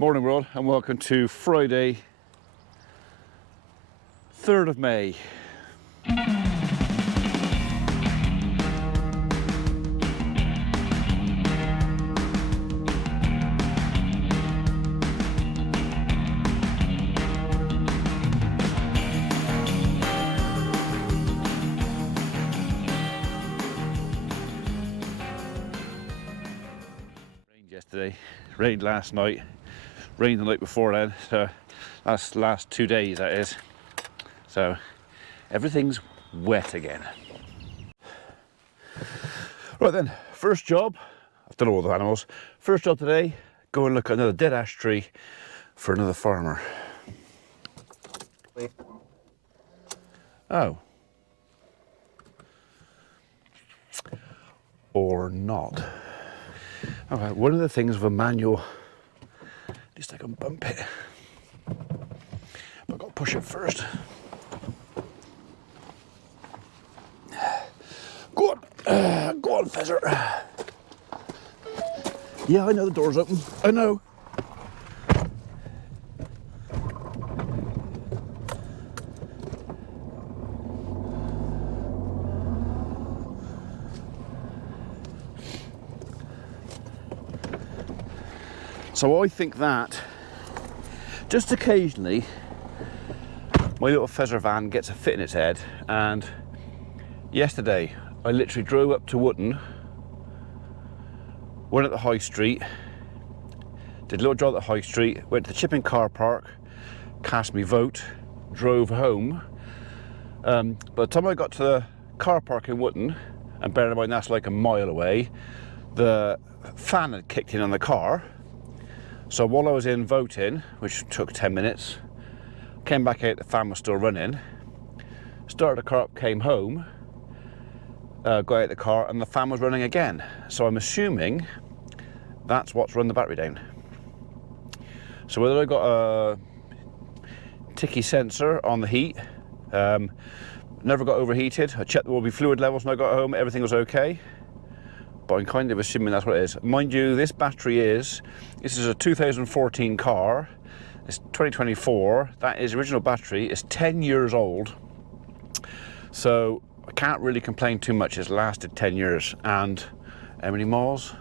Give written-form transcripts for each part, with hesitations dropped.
Morning world, and welcome to Friday 3rd of May. Rained yesterday, rained last night, rained the night before then, so that's the last 2 days that is. So everything's wet again. Right then, first job, I've done all the animals. First job today, go and look at another dead ash tree for another farmer. Oh. Or not. Okay, one of the things with a manual, at least I can bump it. But I've got to push it first. Go on, Fezzer. Yeah, I know the door's open. I know. So I think that just occasionally my little Fezzer van gets a fit in its head, and yesterday I literally drove up to Wotton, went at the high street, did a little job at the high street, went to the chipping car park, cast me vote, drove home. By the time I got to the car park in Wotton, and bearing in mind that's like a mile away, the fan had kicked in on the car. So while I was in voting, which took 10 minutes, came back out, the fan was still running, started the car up, came home, got out the car, and the fan was running again. So I'm assuming that's what's run the battery down. So whether I got a ticky sensor on the heat, never got overheated. I checked the Warby fluid levels when I got home, everything was okay. But I'm kind of assuming that's what it is. Mind you, this is a 2014 car, it's 2024, that is original battery, it's 10 years old. So I can't really complain too much, it's lasted 10 years. And how many miles?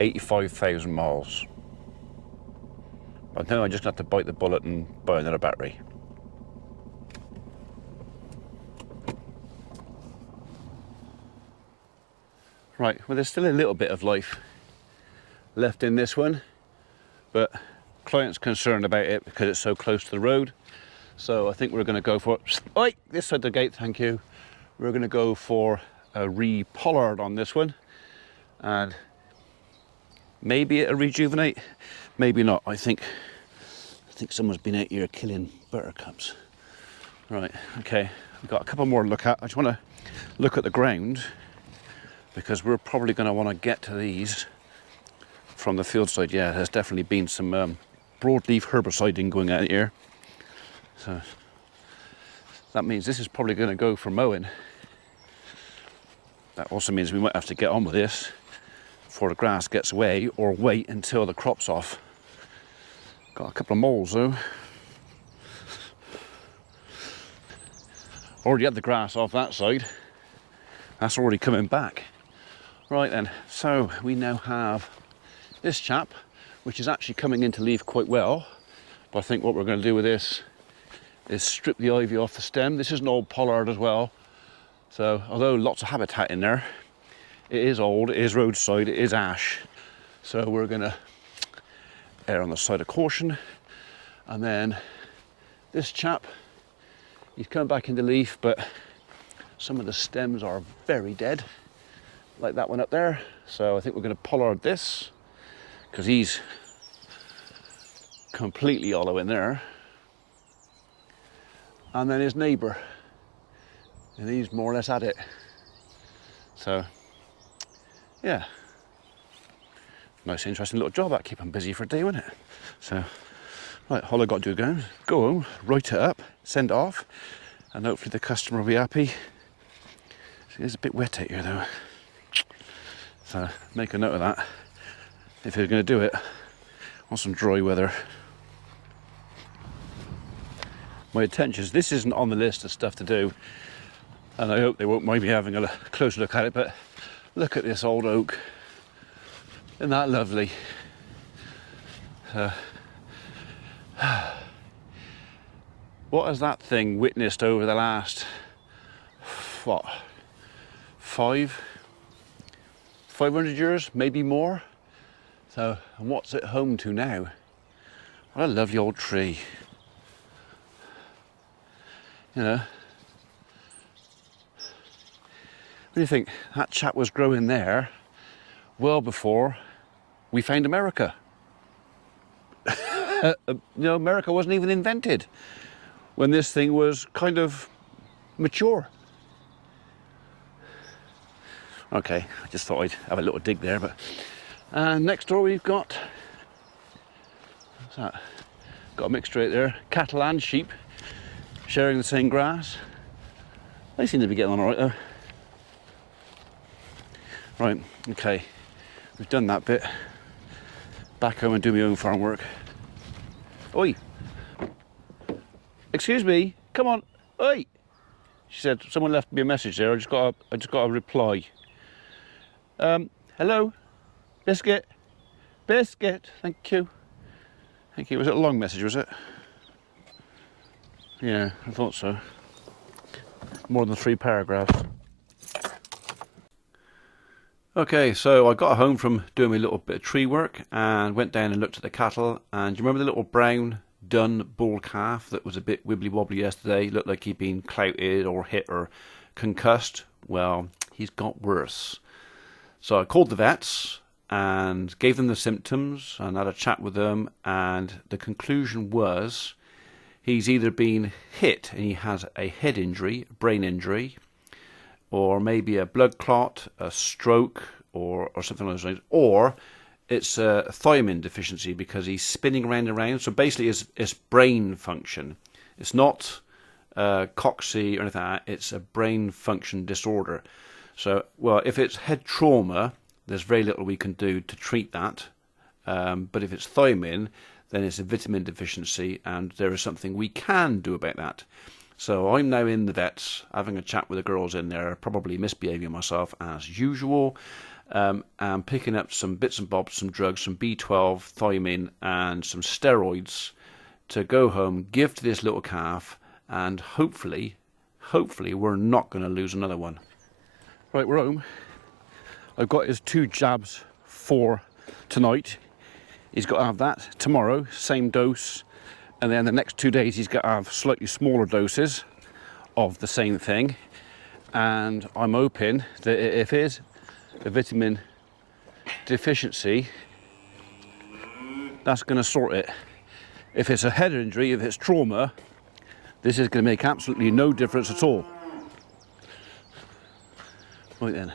85,000 miles. I think I just have to bite the bullet and buy another battery. Right, well there's still a little bit of life left in this one, but client's concerned about it because it's so close to the road. So I think we're going to go for, oi, this side of the gate, thank you. We're going to go for a re-pollard on this one, and maybe it'll rejuvenate, maybe not. I think someone's been out here killing buttercups. Right, okay, we've got a couple more to look at. I just want to look at the ground, because we're probably going to want to get to these from the field side. Yeah, there's definitely been some broadleaf herbiciding going out here. So that means this is probably going to go for mowing. That also means we might have to get on with this before the grass gets away, or wait until the crop's off. Got a couple of moles though. Already had the grass off that side. That's already coming back. Right then, so we now have this chap, which is actually coming into leaf quite well. But I think what we're going to do with this is strip the ivy off the stem. This is an old pollard as well. So although lots of habitat in there, it is old, it is roadside, it is ash. So we're going to err on the side of caution. And then this chap, he's come back into leaf, but some of the stems are very dead, like that one up there. So I think we're going to pollard this, because he's completely hollow in there. And then his neighbour, and he's more or less at it. So yeah, nice interesting little job. That keep him busy for a day, wouldn't it? So right, all I got to do is go home, write it up, send it off, and hopefully the customer will be happy. It's a bit wet out here though, so make a note of that. If you're going to do it, on some dry weather. My attention is, this isn't on the list of stuff to do, and I hope they won't mind me having a close look at it, but look at this old oak. Isn't that lovely? What has that thing witnessed over the last, what, 500 years, maybe more? So, and what's it home to now? What a lovely old tree. You know, what do you think? That chap was growing there well before we found America. You know, America wasn't even invented when this thing was kind of mature. Okay, I just thought I'd have a little dig there, but next door we've got, what's that? Got a mixture right there, cattle and sheep sharing the same grass. They seem to be getting on all right though. Right, okay, we've done that bit. Back home and do my own farm work. Oi! Excuse me, come on, oi! She said, someone left me a message there, I just got a reply. Hello? Biscuit? Biscuit, thank you. Thank you, was it a long message, was it? Yeah, I thought so. More than 3 paragraphs. Okay, so I got home from doing my little bit of tree work and went down and looked at the cattle. And do you remember the little brown dun bull calf that was a bit wibbly wobbly yesterday? Looked like he'd been clouted or hit or concussed. Well, he's got worse. So I called the vets and gave them the symptoms and had a chat with them, and the conclusion was he's either been hit and he has a head injury, a brain injury, or maybe a blood clot, a stroke, or something like that, or it's a thiamine deficiency because he's spinning around and around. So basically it's brain function. It's not coxy or anything like that, it's a brain function disorder. So, well, if it's head trauma, there's very little we can do to treat that. But if it's thiamine, then it's a vitamin deficiency, and there is something we can do about that. So I'm now in the vets, having a chat with the girls in there, probably misbehaving myself as usual, and picking up some bits and bobs, some drugs, some B12, thiamine, and some steroids to go home, give to this little calf, and hopefully we're not going to lose another one. Right, we're home. I've got his 2 jabs for tonight. He's got to have that tomorrow, same dose. And then the next 2 days he's got to have slightly smaller doses of the same thing. And I'm hoping that if it is a vitamin deficiency, that's going to sort it. If it's a head injury, if it's trauma, this is going to make absolutely no difference at all. Right then,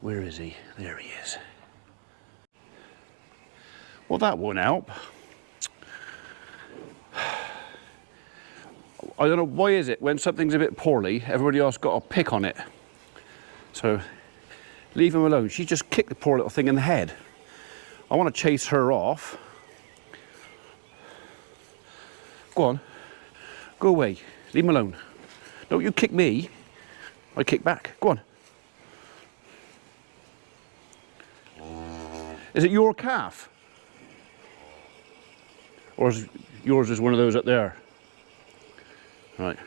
where is he? There he is. Well, that won't help. I don't know, why is it when something's a bit poorly, everybody else got to pick on it? So, leave him alone. She just kicked the poor little thing in the head. I want to chase her off. Go on. Go away. Leave him alone. Don't you kick me. I kick back. Go on. Is it your calf? Or is yours is one of those up there? Right,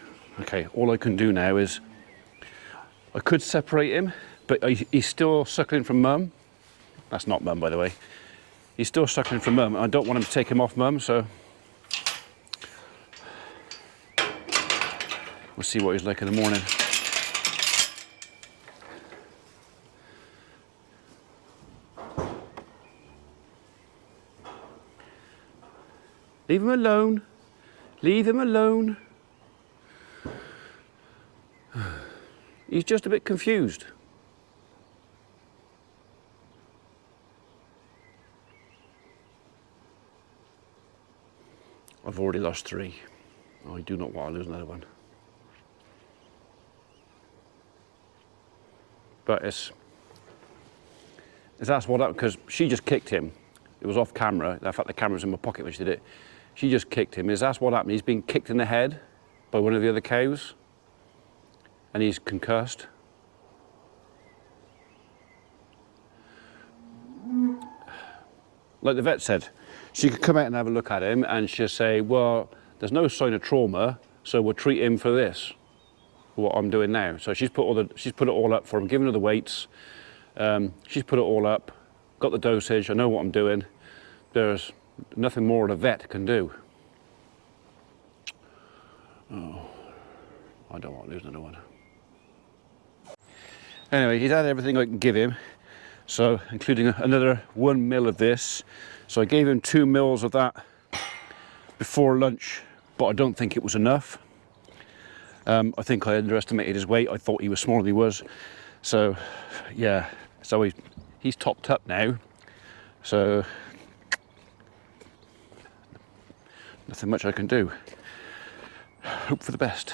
okay, all I can do now is, I could separate him, but he's still suckling from mum. That's not mum, by the way. He's still suckling from mum. I don't want him to take him off mum, so we'll see what he's like in the morning. Leave him alone. Leave him alone. He's just a bit confused. I've already lost 3. I do not want to lose another one. But it's that's what happened, because she just kicked him it was off camera. In fact, the camera was in my pocket when she did it. She just kicked him. That's what happened. He's been kicked in the head by one of the other cows, and he's concussed. Like the vet said, she could come out and have a look at him and she'll say, well, there's no sign of trauma, so we'll treat him for this, for what I'm doing now. So she's put it all up for him, given her the weights. She's put it all up, got the dosage, I know what I'm doing. There's nothing more the vet can do. Oh, I don't want to lose another one. Anyway, he's had everything I can give him. So, including another 1 mil of this. So I gave him 2 mils of that before lunch, but I don't think it was enough. I think I underestimated his weight. I thought he was smaller than he was. So, yeah. So he's topped up now. So, nothing much I can do. Hope for the best.